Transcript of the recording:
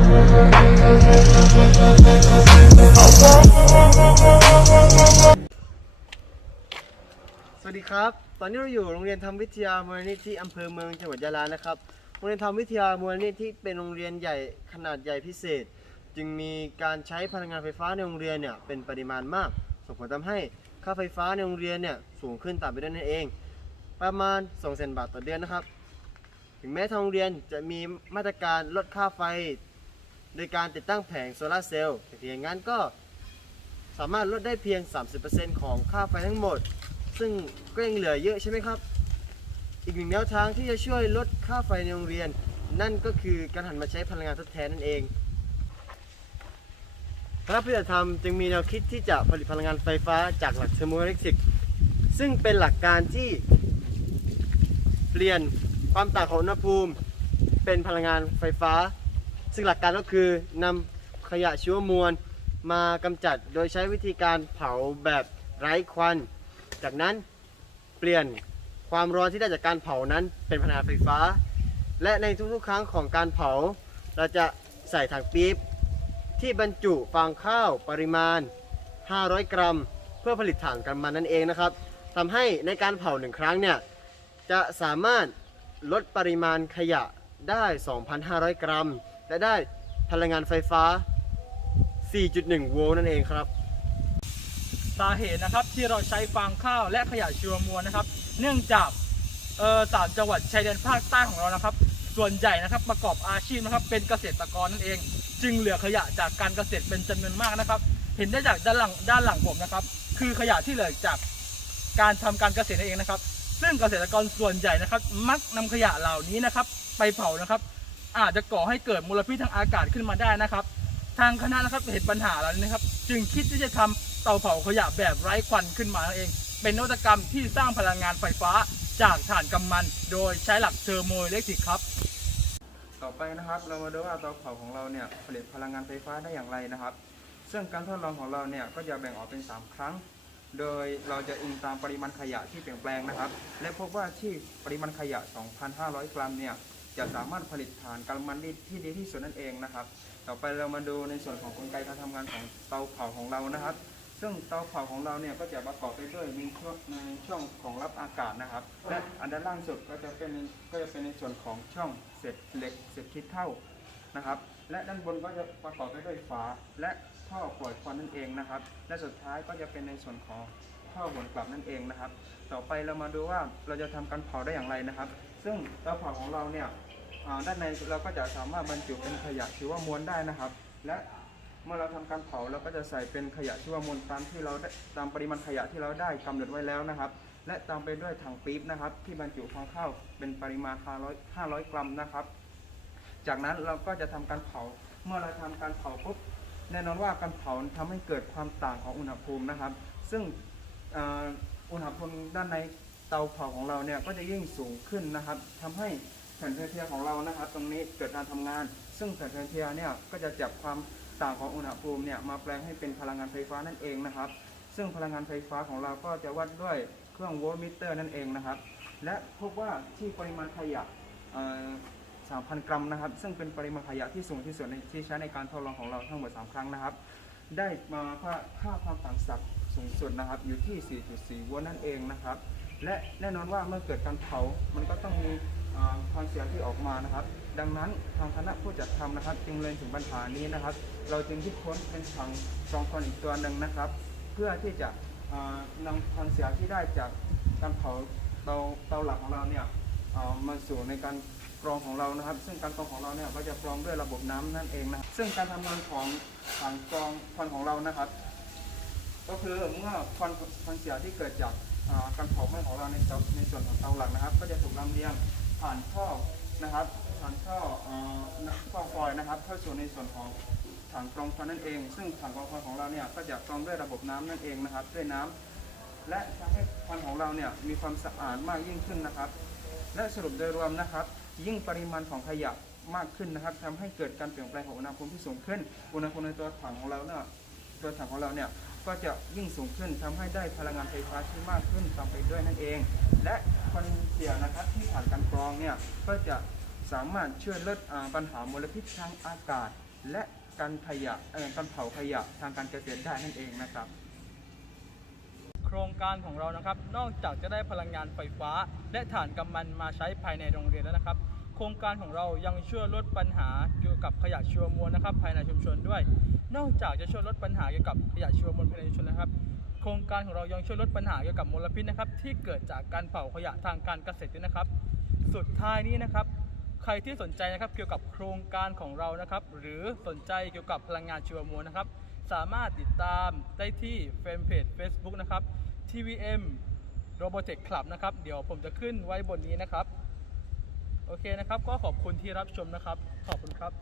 สวัสดีครับ ตอนนี้เราอยู่โรงเรียนธรรมวิทยามูลนิธิอำเภอเมืองจังหวัดยะลานะครับ โรงเรียนธรรมวิทยามูลนิธิเป็นโรงเรียนใหญ่ขนาดใหญ่พิเศษ จึงมีการใช้พลังงานไฟฟ้าในโรงเรียนเนี่ยเป็นปริมาณมาก ส่งผลทำให้ค่าไฟฟ้าในโรงเรียนเนี่ยสูงขึ้นตามไปด้วยนั่นเอง ประมาณ2 0 0 0 0 0บาทต่อเดือนนะครับ ถึงแม้ทางโรงเรียนจะมีมาตรการลดค่าไฟ โดยการติดตั้งแผงโซลาร์เซลล์แต่เพียงงั้นก็สามารถลดได้เพียง 30%ของค่าไฟทั้งหมด ซึ่งก็ยังเหลือเยอะใช่ไหมครับ อีกหนึ่งแนวทางที่จะช่วยลดค่าไฟในโรงเรียน นั่นก็คือการหันมาใช้พลังงานทดแทนนั่นเองคณะปฏิบัติธรรมจึงมีแนวคิดที่จะผลิตพลังงานไฟฟ้าจากหลักเทอร์โมอิเล็กทริก ซึ่งเป็นหลักการที่เปลี่ยนความต่างของอุณหภูมิ เป็นพลังงานไฟฟ้า ซึ่งหลักการก็คือนำขยะชีวมวลมากำจัดโดยใช้วิธีการเผาแบบไร้ควัน จากนั้นเปลี่ยนความร้อนที่ได้จากการเผานั้นเป็นพลังงานไฟฟ้า และในทุกๆ ครั้งของการเผา เราจะใส่ถังปี๊บที่บรรจุฟางข้าวปริมาณ 500 กรัม เพื่อผลิตถ่านกันมันนั่นเองนะครับทำให้ในการเผาหนึ่งครั้งเนี่ยจะสามารถลดปริมาณขยะได้ 2,500 กรัม และได้พลังงานไฟฟ้า 4.1 โวลต์นั่นเองครับ สาเหตุนะครับที่เราใช้ฟางข้าวและขยะชีวมวลนะครับ เนื่องจากเออสามจังหวัดชายแดนภาคใต้ของเรานะครับ ส่วนใหญ่นะครับประกอบอาชีพนะครับ เป็นเกษตรกรนั่นเอง จึงเหลือขยะจากการเกษตรเป็นจำนวนมากนะครับ เห็นได้จากด้านหลังด้านหลังผมนะครับ คือขยะที่เหลือจากการทำการเกษตรนั่นเองนะครับ ซึ่งเกษตรกรส่วนใหญ่นะครับ มักนำขยะเหล่านี้นะครับ ไปเผานะครับ อาจจะก่อให้เกิดมลพิษทางอากาศขึ้นมาได้นะครับ ทางคณะนะครับเห็นปัญหาแล้วนะครับ จึงคิดที่จะทำเตาเผาขยะแบบไร้ควันขึ้นมานั่นเอง เป็นนวัตกรรมที่สร้างพลังงานไฟฟ้าจากถ่านกำมัน โดยใช้หลักเทอร์โมอิเล็กทริกครับ ต่อไปนะครับเรามาดูว่าเตาเผาของเราเนี่ยผลิตพลังงานไฟฟ้าได้อย่างไรนะครับ ซึ่งการทดลองของเราเนี่ยก็จะแบ่งออกเป็น 3 ครั้ง โดยเราจะอิงตามปริมาณขยะที่เปลี่ยนแปลงนะครับ และพบว่าที่ปริมาณขยะ 2,500 กรัมเนี่ย จะสามารถผลิตถ่านกำมันได้ที่ดีที่สุดนั่นเองนะครับ ต่อไปเรามาดูในส่วนของกลไกการทำงานของเตาเผาของเรานะครับ ซึ่งเตาเผาของเราเนี่ยก็จะประกอบไปด้วยมีช่วงในช่องของรับอากาศนะครับ และอันด้านล่างสุดก็จะเป็นก็จะเป็นในส่วนของช่องเศษเหล็กเศษคิดเท่านะครับ และด้านบนก็จะประกอบไปด้วยฝาและท่อปล่อยควันนั่นเองนะครับ และสุดท้ายก็จะเป็นในส่วนของท่อวนกลับนั่นเองนะครับ ต่อไปเรามาดูว่าเราจะทำการเผาได้อย่างไรนะครับ ซึ่งเตาเผาของเราเนี่ยด้านในเราก็จะสามารถบรรจุเป็นขยะชีวมวลได้นะครับ และเมื่อเราทำการเผาเราก็จะใส่เป็นขยะชีวมวลตามที่เราตามปริมาณขยะที่เราได้กำหนดไว้แล้วนะครับ และตามไปด้วยถังปี๊บนะครับ ที่บรรจุฟางข้าวเป็นปริมาณ 500 500 กรัมนะครับ จากนั้นเราก็จะทำการเผา เมื่อเราทำการเผาปุ๊บแน่นอนว่าการเผาทำให้เกิดความต่างของอุณหภูมินะครับ ซึ่งอุณหภูมิด้านใน เตาเผาของเราเนี่ยก็จะยิ่งสูงขึ้นนะครับทำให้แผ่นเพลเทียของเรานะครับ ตรงนี้เกิดการทำงาน ซึ่งแผ่นเพลเทียเนี่ยก็จะจับความต่างของอุณหภูมิเนี่ยมาแปลงให้เป็นพลังงานไฟฟ้านั่นเองนะครับ ซึ่งพลังงานไฟฟ้าของเราก็จะวัดด้วยเครื่องโวลต์มิเตอร์นั่นเองนะครับ และพบว่าที่ปริมาณขยะ3,000 กรัมนะครับ ซึ่งเป็นปริมาณขยะที่สูงที่สุดในที่ใช้ในการทดลองของเราทั้งหมด 3 ครั้งนะครับ ได้มาค่าค่าความต่างศักย์สูงสุดนะครับ อยู่ที่ 4.4 โวลต์นั่นเองนะครับ และแน่นอนว่าเมื่อเกิดการเผา มันก็ต้องมีความเสียที่ออกมานะครับ ดังนั้นทางคณะผู้จัดทำนะครับ จึงเล็งถึงปัญหานี้นะครับ เราจึงคิดค้นเป็นถังกรองควันอีกตัวหนึ่งนะครับ เพื่อที่จะอ่านำความเสียที่ได้จากการเผาเตาเตาหลักของเราเนี่ยมาสู่ในการกรองของเรานะครับ ซึ่งการกรองของเราเนี่ยก็จะกรองด้วยระบบน้ำนั่นเองนะซึ่งการทำงานของถังกรองควันของเรานะครับ ก็คือเมื่อควันควันเสียที่เกิดจาก การเผาไหม้ของเราในเตาในส่วนของเตาหลักนะครับ ก็จะถูกลำเลียงผ่านท่อนะครับผ่านท่ออ่อท่อฟอยล์นะครับเข้าสู่ในส่วนของถังกรองควันนั่นเอง ซึ่งถังกรองควันของเราเนี่ยก็จะกรองด้วยระบบน้ำนั่นเองนะครับ ด้วยน้ำและทำให้ควันของเราเนี่ยมีความสะอาดมากยิ่งขึ้นนะครับ และสรุปโดยรวมนะครับ ยิ่งปริมาณของขยะมากขึ้นนะครับทำให้เกิดการเปลี่ยนแปลงของอุณหภูมิที่สูงขึ้น อุณหภูมิในตัวถังของเราเนี่ยตัวถังของเราเนี่ย ก็จะยิ่งสูงขึ้นทำให้ได้พลังงานไฟฟ้าที่มากขึ้นตามไปด้วยนั่นเอง และควันเสียนะครับที่ผ่านการกรองเนี่ยก็จะสามารถช่วยลดปัญหามลพิษทางอากาศ และการขยะการเผาขยะทางการเกษตรได้นั่นเองนะครับ โครงการของเรานะครับ นอกจากจะได้พลังงานไฟฟ้า และถ่านกำมันมาใช้ภายในโรงเรียนแล้วนะครับ ครงการของเรายังช่วยลดปัญหาเกี่ยวกับขยะชีวมวลนะครับ ภายในชุมชนด้วย นอกจากจะช่วยลดปัญหาเกี่ยวกับขยะชีวมวลภายในชุมชนนะครับ โครงการของเรายังช่วยลดปัญหาเกี่ยวกับมลพิษนะครับ ที่เกิดจากการเผาขยะทางการเกษตรด้วยนะครับ สุดท้ายนี้นะครับ ใครที่สนใจนะครับเกี่ยวกับโครงการของเรานะครับ หรือสนใจเกี่ยวกับพลังงานชีวมวลนะครับ สามารถติดตามได้ที่แฟนเพจ Facebook นะครับ TVM Robotech Club นะครับ เดี๋ยวผมจะขึ้นไว้บนนี้นะครับ โอเคนะครับ ก็ขอบคุณที่รับชมนะครับ ขอบคุณครับ